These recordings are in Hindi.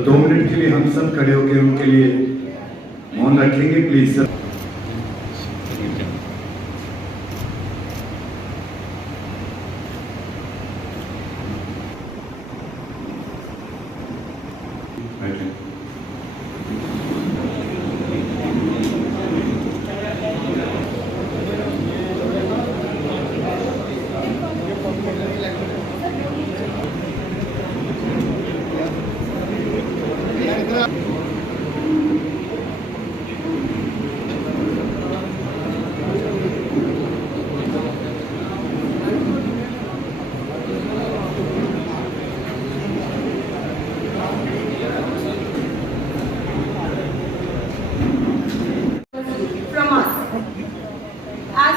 तो 2 मिनट के लिए हम सब खड़े होकर उनके लिए मौन रखेंगे, please sir.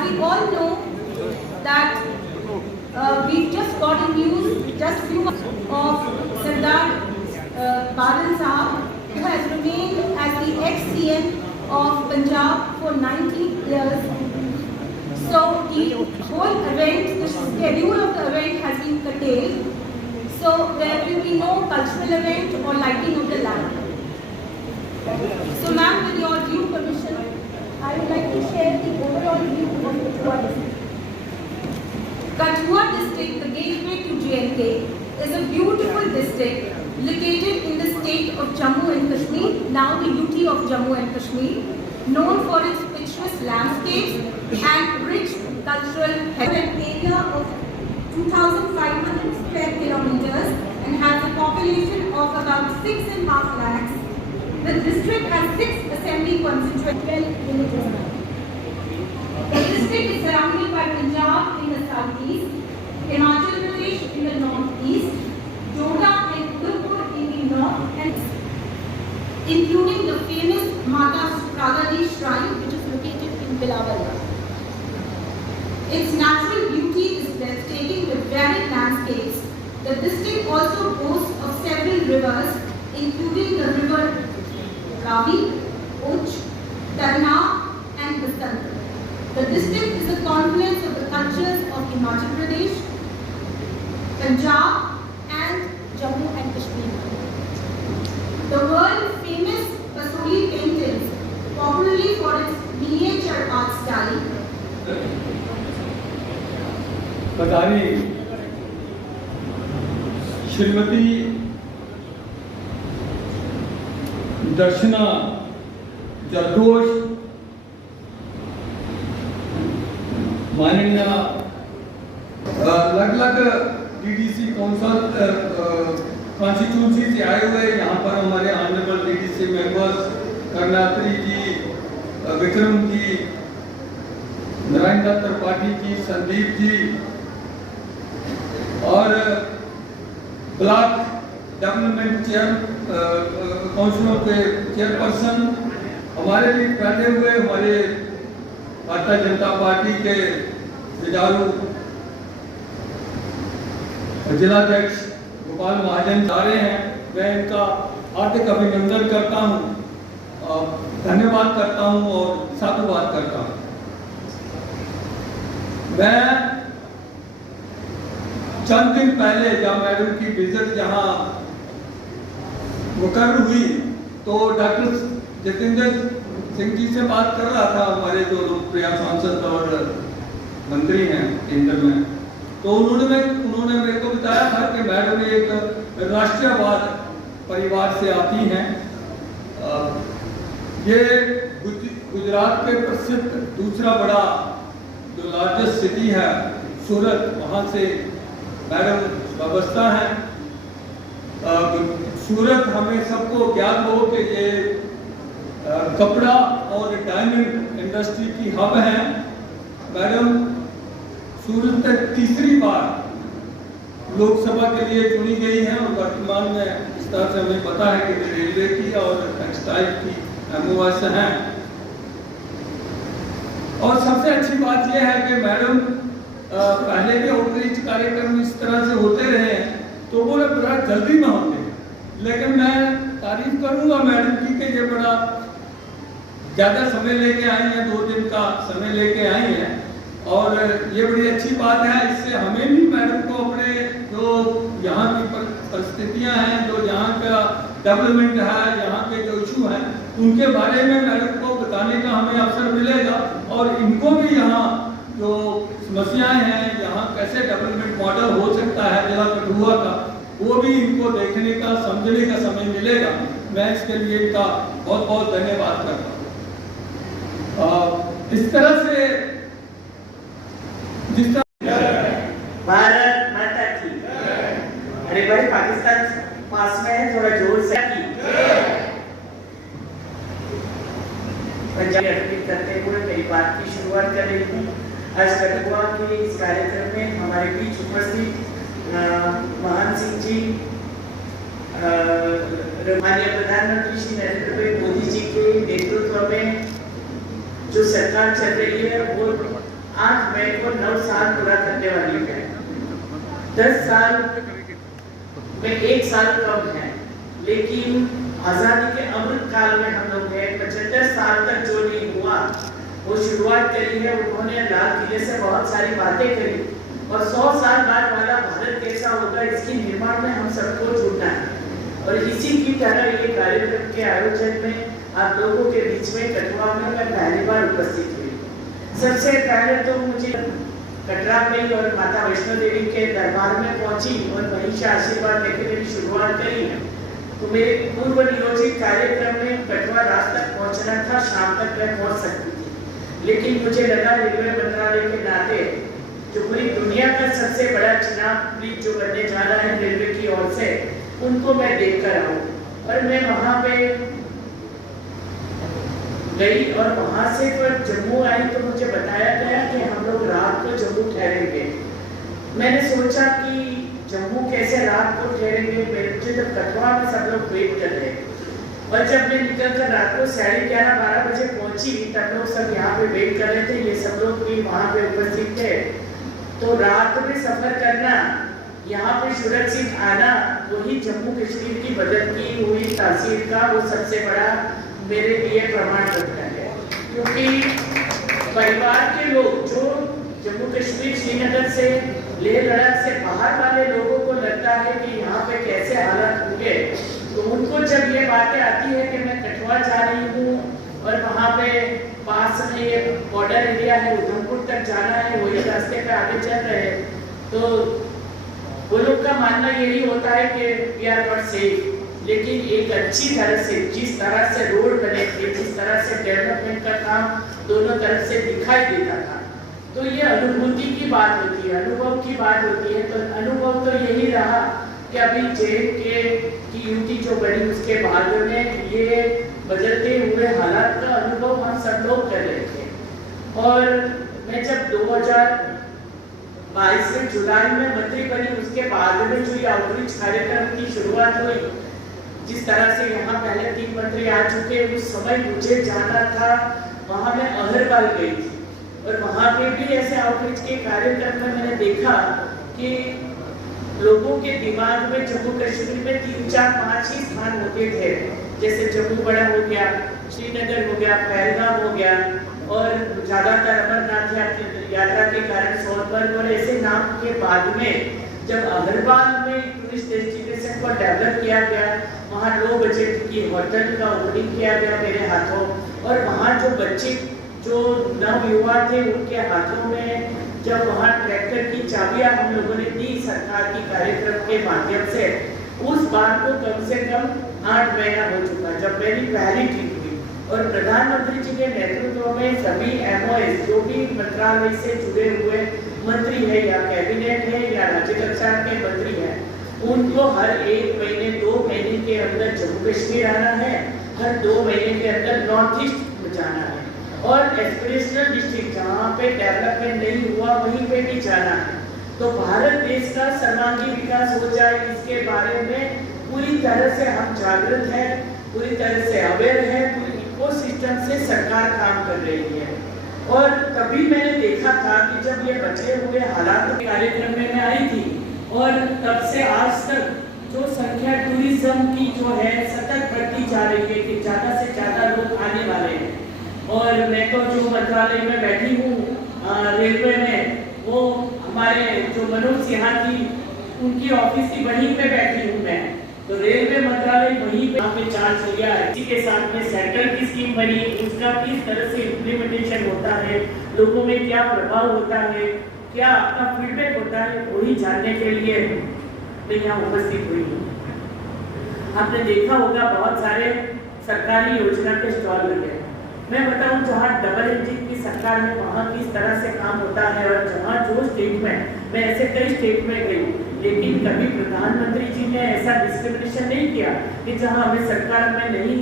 We all know that we've just got a news just few of Sardar Badal Sahab, who has remained as the ex-CM of Punjab for 90 years. So the whole event, the schedule of the event has been curtailed. So there will be no cultural event or lighting of the lamp. So ma'am, with your due permission, I would like to share the overall view of Kathua district. Kathua district, the gateway to J&K, is a beautiful district located in the state of Jammu and Kashmir, now the UT of Jammu and Kashmir, known for its picturesque landscapes and rich cultural heritage. An area of 2,500 square kilometers and has a population of about 6.5 lakhs. The district has 6 assembly constituent villages. The district is surrounded by Punjab in the southeast, Himachal Pradesh in the northeast, Doda and Udhampur in the north, and including the famous Mata Radhadi Shrine, which is located in Bilawala. Its natural beauty is breathtaking with varied landscapes. The district also boasts of several rivers, including the river Ravi, Uch, Tarna and Basant. The district is a confluence of the cultures of Himachal Pradesh, Punjab and Jammu and Kashmir. The world famous Kasoli paintings, popularly for its miniature art style. पधारी श्रीमती दर्शना जरदोश, माननीय अलग अलग डीडीसी कौंसल कॉन्स्टिट्यूंसी से आए हुए यहाँ पर हमारे ऑनरेबल डीडीसी मेंबर्स करनात्री जी, विक्रम जी, नारायण दत्त त्रिपाठी जी, संदीप जी और ब्लॉक डेवलपमेंट काउंसिलों के चेयरपर्सन, हमारे भी बैठे हुए हमारे भारतीय जनता पार्टी के जुझारू जिलाध्यक्ष गोपाल महाजन जा रहे हैं। मैं इनका हार्दिक अभिनंदन करता हूं, धन्यवाद करता हूं और साधुवाद करता हूं। मैं चंद दिन पहले जब मैडम की विजिट जहां मुकर्रर हुई तो डॉक्टर जितेंद्र सिंह जी से बात कर रहा था, हमारे जो लोकप्रिय सांसद और मंत्री हैं केंद्र में, तो उन्होंने मेरे को बताया था कि मैडम एक राष्ट्रीयवाद परिवार से आती हैं। ये गुजरात के प्रसिद्ध दूसरा बड़ा जो लार्जेस्ट सिटी है सूरत, वहाँ से मैडम वाबस्ता हैं। सूरत हमें सबको ज्ञात हो कि ये कपड़ा और डायमंड इंडस्ट्री की हब है। मैडम सूरत तक तीसरी बार लोकसभा के लिए चुनी गई हैं और वर्तमान में इस तरह से हमें पता है कि रेलवे की और टेक्सटाइल की एमओएस हैं। और सबसे अच्छी बात यह है कि मैडम पहले के आउटरीच कार्यक्रम इस तरह से होते रहे हैं तो वो बड़ा जल्दी में होते, लेकिन मैं तारीफ करूंगा मैडम की कि ये बड़ा ज़्यादा समय लेके आई हैं, 2 दिन का समय लेके आई हैं और ये बड़ी अच्छी बात है। इससे हमें भी मैडम को अपने जो यहाँ की परिस्थितियाँ हैं, जो यहाँ का डेवलपमेंट है, यहाँ के जो इशू हैं उनके बारे में मैडम को बताने का हमें अवसर मिलेगा और इनको भी यहाँ जो समस्याएं हैं, यहाँ कैसे डेवलपमेंट मॉडल हो सकता है जिला कठुआ का, वो भी इनको देखने का समझने का समय मिलेगा। मैं इसके लिए इनका बहुत बहुत धन्यवाद करता हूँ। इस तरह से जिस तरह भारत माता की, अरे भाई पाकिस्तान पास में है, थोड़ा जोर से की अर्पित करते हुए मेरी बात की शुरुआत कर रही हूँ। आज कठुआ के इस कार्यक्रम में हमारे बीच उपस्थित महान सिंह जी, माननीय प्रधानमंत्री श्री नरेंद्र भाई मोदी जी के नेतृत्व में जो सरकार चल रही है वो 8 मई को 9 साल पूरा करने वाली है। 10 साल में 1 साल कम है, लेकिन आजादी के अमृत काल में हम लोग हैं। 75 साल तक जो नहीं हुआ वो शुरुआत करी है उन्होंने। लाल किले से बहुत सारी बातें करी और 100 साल बाद वाला भारत कैसा होगा इसके निर्माण में हम सबको जुड़ना है। और इसी की तरह ये कार्यक्रम के आयोजन में आप लोगों के बीच में कठुआ में मैं पहली बार उपस्थित हुई। सबसे पहले तो मुझे कटरा में और माता वैष्णो देवी के दरबार में पहुंची और वहीं से आशीर्वाद लेकर मेरी शुरुआत करी है। तो मेरे पूर्व नियोजित कार्यक्रम में कटुआ रात तक पहुंचना था, शाम तक मैं पहुंच सकती थी, लेकिन मुझे लगा रेलवे मंत्रालय के नाते जो पूरी दुनिया का सबसे बड़ा चुनाव ब्रिज जो बनने जा रहा है रेलवे की ओर से, उनको मैं देख कर आऊँ। और मैं वहाँ पे गई और वहाँ से जब जम्मू आई तो मुझे बताया गया कि हम लोग रात को जम्मू ठहरेंगे। मैंने सोचा कि जम्मू कैसे रात को ठहरेंगे, मुझे जब कठुआ में सब लोग वेट कर रहे और जब मैं निकल कर रात को 11:30-12 बजे पहुंची तब लोग सब यहाँ पे वेट कर रहे थे। ये सब लोग भी वहाँ पे उपस्थित थे। तो रात में सफर करना, यहाँ पे सुरक्षित आना, वही जम्मू कश्मीर की बदलती हुई तासीर का वो सबसे बड़ा मेरे लिए प्रमाण पत्र है। क्योंकि परिवार के लोग जो जम्मू कश्मीर श्रीनगर से लेह लद्दाख से बाहर वाले लोगों को लगता है कि यहाँ पे कैसे हालात होंगे, तो उनको जब ये बातें आती है कि मैं कठुआ जा रही हूँ और वहाँ पे पास में ये बॉर्डर एरिया है, उधमपुर तक जाना है, वही रास्ते पे आगे चल रहे हैं, तो वो लोग का मानना यही होता है कि वी आर नॉट सेफ। लेकिन एक अच्छी तरह से जिस तरह से रोड बने थे, जिस तरह से डेवलपमेंट का काम दोनों तरफ से दिखाई देता था, तो ये अनुभूति की बात होती है, अनुभव की बात होती है। तो अनुभव तो यही रहा कि अभी JNK की यूटी जो बनी उसके बाद में ये बदलते हुए हालात का अनुभव हम सब लोग कर रहे थे। और मैं जब 2022 में जुलाई में मंत्री बनी, उसके बाद में जो ये आउटरीच कार्यक्रम की शुरुआत हुई, जिस तरह से यहाँ पहले 3 मंत्री आ चुके, उस समय मुझे जाना था, वहाँ मैं अहरवाल गई थी और वहाँ पे भी ऐसे आउटरीच के कार्यक्रम में मैंने देखा कि लोगों के दिमाग में जम्मू कश्मीर में 3, 4, 5 ही स्थान होते थे, जैसे जम्मू बड़ा हो गया, श्रीनगर हो गया, पहलगाम हो गया और ज्यादातर अमरनाथ यात्रा के कारण सोनमर्ग और ऐसे नाम के बाद में जब अहरवाल में टूरिस्ट डेस्टिनेशन को डेवलप किया गया, वहाँ लो बजट की होटल का ओपनिंग किया गया मेरे हाथों, और वहाँ जो बच्चे जो नवयुवा थे उनके हाथों में जब वहाँ ट्रैक्टर की चाबियां हम लोगों ने दी सरकार की कार्यक्रम के माध्यम से, उस बात को कम से कम 8 महीना हो चुका जब मेरी पहली ट्रिप हुई। और प्रधानमंत्री जी के नेतृत्व में सभी MOS जो भी मंत्रालय से जुड़े हुए मंत्री है या कैबिनेट है या राज्य कक्षा के मंत्री है, उनको हर 1 महीने 2 महीने के अंदर जम्मू कश्मीर आना है, हर 2 महीने के अंदर नॉर्थ ईस्ट में जाना है और एस्पिरेशनल डिस्ट्रिक्ट जहाँ पे डेवलपमेंट नहीं हुआ वहीं पे भी जाना है। तो भारत देश का सर्वांगीण विकास हो जाए इसके बारे में पूरी तरह से हम जागृत हैं, पूरी तरह से अवेयर हैं, पूरी इकोसिस्टम से सरकार काम कर रही है। और तभी मैंने देखा था कि जब ये बचे हुए हालात के कार्यक्रम में मैं आई थी और तब से आज तक जो संख्या टूरिज्म की जो है सतत बढ़ती जा रही है कि ज़्यादा से ज़्यादा लोग आने वाले हैं। और मैं तो जो मंत्रालय में बैठी हूँ रेलवे में, वो हमारे जो मनोज सिन्हा की उनकी ऑफिस की वहीं पे बैठी हूँ मैं, तो रेलवे मंत्रालय वहीं पे यहाँ पे चार्ज लिया है। इसी के साथ में सेंट्रल की स्कीम बनी, उसका किस तरह से इम्प्लीमेंटेशन होता है, लोगों में क्या प्रभाव होता है, क्या आपका फीडबैक होता है, वही जानने के लिए मैं यहाँ उपस्थित हुई हूँ। आपने देखा होगा बहुत सारे सरकारी योजना के स्टॉल लगे। मैं बताऊं, जहाँ डबल इंजन की सरकार है वहाँ किस तरह से काम होता है, और जहाँ जो स्टेट में, मैं ऐसे कई स्टेट में गई, लेकिन कभी प्रधानमंत्री जी ने ऐसा डिस्क्रिमिनेशन नहीं किया कि जहाँ हमें सरकार में नहीं,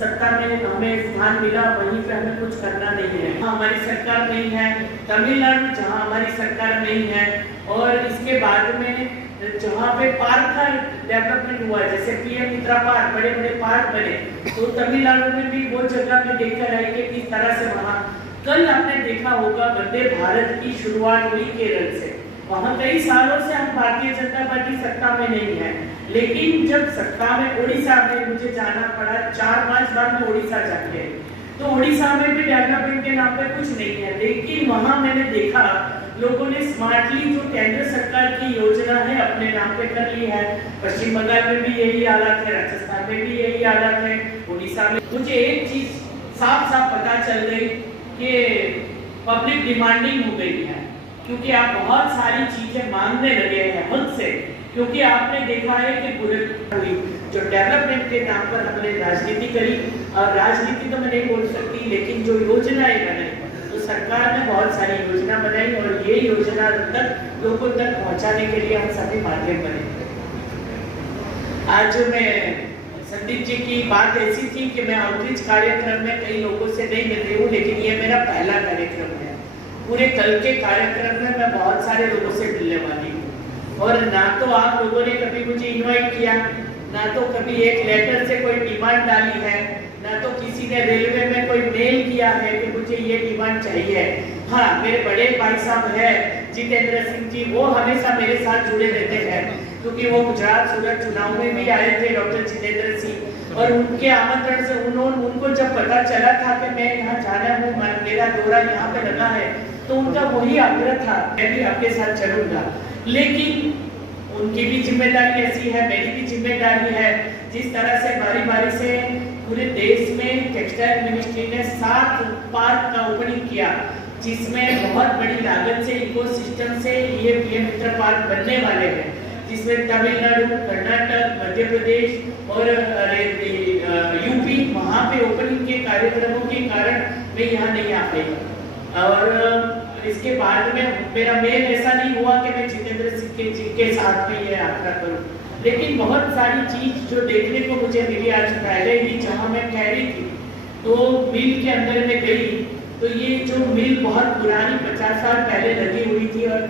सत्ता में हमें स्थान मिला वहीं पे हमें कुछ करना नहीं है। हमारी सरकार नहीं है, तमिलनाडु जहाँ हमारी सरकार नहीं है, और इसके बाद में जहाँ पे पार्क का डेवलपमेंट हुआ, जैसे पीएम मित्रा पार्क, बड़े बड़े पार्क बने, तो तमिलनाडु में भी वो जगह में देखकर आई कि किस तरह से वहाँ, कल आपने देखा होगा वंदे भारत की शुरुआत हुई केरल से। वहाँ कई सालों से हम भारतीय जनता पार्टी सत्ता में नहीं है, लेकिन जब सत्ता में उड़ीसा में मुझे जाना पड़ा, 4-5 बार में उड़ीसा जाके, तो उड़ीसा में भी डेवलपमेंट के नाम पे कुछ नहीं है, लेकिन वहाँ मैंने देखा लोगों ने स्मार्टली जो केंद्र सरकार की योजना है अपने नाम पे कर ली है। पश्चिम बंगाल में भी यही हालत है, राजस्थान में भी यही हालत है, उड़ीसा में। मुझे एक चीज साफ साफ पता चल गई कि पब्लिक डिमांडिंग हो गई है, क्योंकि आप बहुत सारी चीजें मांगने लगे हैं हद से, क्योंकि आपने देखा है कि पूरे जो डेवलपमेंट के नाम पर हमने राजनीति करी, और राजनीति तो मैं नहीं बोल सकती, लेकिन जो योजनाएं बनाई, तो सरकार ने बहुत सारी योजना बनाई, और ये योजना तक लोगों तक पहुंचाने के लिए हम सभी माध्यम बने। आज मैं संदीप जी की बात ऐसी थी कि मैं आउटरीच कार्यक्रम में कई लोगों से नहीं मिल रही हूँ, लेकिन ये मेरा पहला कार्यक्रम है। पूरे कल के कार्यक्रम में मैं बहुत सारे लोगों से मिलने वाली हूँ, और ना तो आप लोगों ने कभी मुझे इनवाइट किया, ना तो कभी एक लेटर से कोई डिमांड डाली है, ना तो किसी ने रेलवे में कोई मेल किया है कि मुझे ये डिमांड चाहिए। हाँ, मेरे बड़े भाई साहब है जितेंद्र सिंह जी, वो हमेशा मेरे साथ जुड़े रहते हैं, क्योंकि वो गुजरात सूरत चुनाव में भी आए थे, डॉक्टर जितेंद्र सिंह, और उनके आमंत्रण से उनको जब पता चला था कि मैं यहाँ जाना हूँ, मेरा दौरा यहाँ पे लगा है, तो उनका वही आग्रह था मैं भी आपके साथ चलूंगा। लेकिन उनकी भी जिम्मेदारी ऐसी है, मेरी भी जिम्मेदारी है। जिस तरह से बारी बारी से पूरे देश में टेक्सटाइल मिनिस्ट्री ने 7 पार्क का ओपनिंग किया, जिसमें बहुत बड़ी लागत से इकोसिस्टम से ये पीएम मित्र पार्क बनने वाले हैं, जिसमें तमिलनाडु, कर्नाटक, मध्य प्रदेश और यूपी, वहाँ पे ओपनिंग के कार्यक्रमों के कारण मैं यहाँ नहीं आ पाई। और इसके बाद में मेरा मेल ऐसा नहीं हुआ कि मैं जितेंद्र सिंह जी के साथ में ये यात्रा करूं, लेकिन बहुत सारी चीज जो देखने को मुझे मिली आज पहले ही, जहां मैं ठहरी थी तो मिल के अंदर में गई, तो ये जो मिल बहुत पुरानी 50 साल पहले लगी हुई थी, और